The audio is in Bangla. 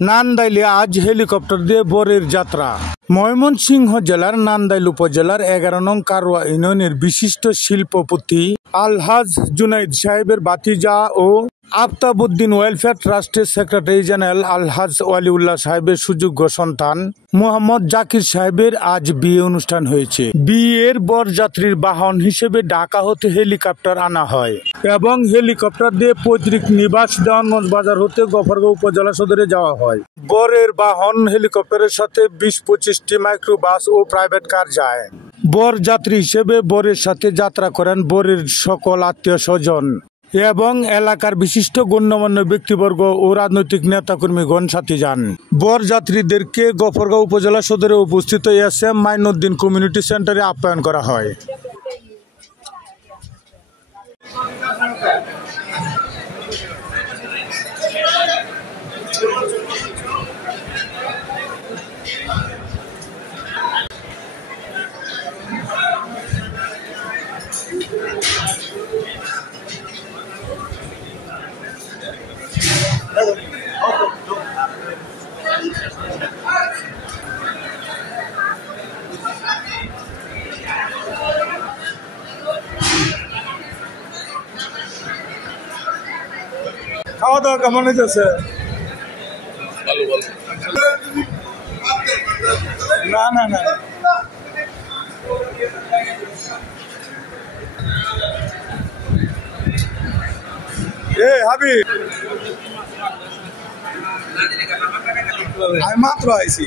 নান্দাইলে আজ হেলিকপ্টার দিয়ে বরের যাত্রা। ময়মনসিংহ জেলার নান্দাইল উপজেলার 11 নং কারওয়া ইউনিয়নের বিশিষ্ট শিল্পপতি আলহাজ জুনাইদ সাহেবের ভাতিজা ও আফতাবউদ্দিন ওয়েলফেয়ার ট্রাস্টের সেক্রেটারি জেনারেল আলহাজ ওয়ালিউল্লাহ সাহেবের সুযোগ্য সন্তান মোহাম্মদ জাকির সাহেবের আজ বিয়ে অনুষ্ঠান হয়েছে। বিয়ের বরযাত্রীর বাহন হিসেবে ঢাকা হতে হেলিকপ্টার আনা হয় এবং হেলিকপ্টার দিয়ে পৈতৃক নিবাস দেওয়ানগঞ্জ বাজার হতে গফরগাঁও উপজেলা সদরে যাওয়া হয়। বরের বাহন হেলিকপ্টারের সাথে 20-25টি মাইক্রোবাস ও প্রাইভেট কার যায়। বরযাত্রী হিসেবে বরের সাথে যাত্রা করেন বরের সকল আত্মীয় স্বজন এবং এলাকার বিশিষ্ট গণ্যমান্য ব্যক্তিবর্গ ও রাজনৈতিক নেতাকর্মীগণ সাথে যান। বরযাত্রীদেরকে গফরগাঁও উপজেলা সদরে অবস্থিত এস.এম. মাইনুদ্দিন কমিউনিটি সেন্টারে আপ্যায়ন করা হয়। খাওয়া দাওয়া কেমন হইতেছে? না না না হাবি আমি মাত্র আইছি।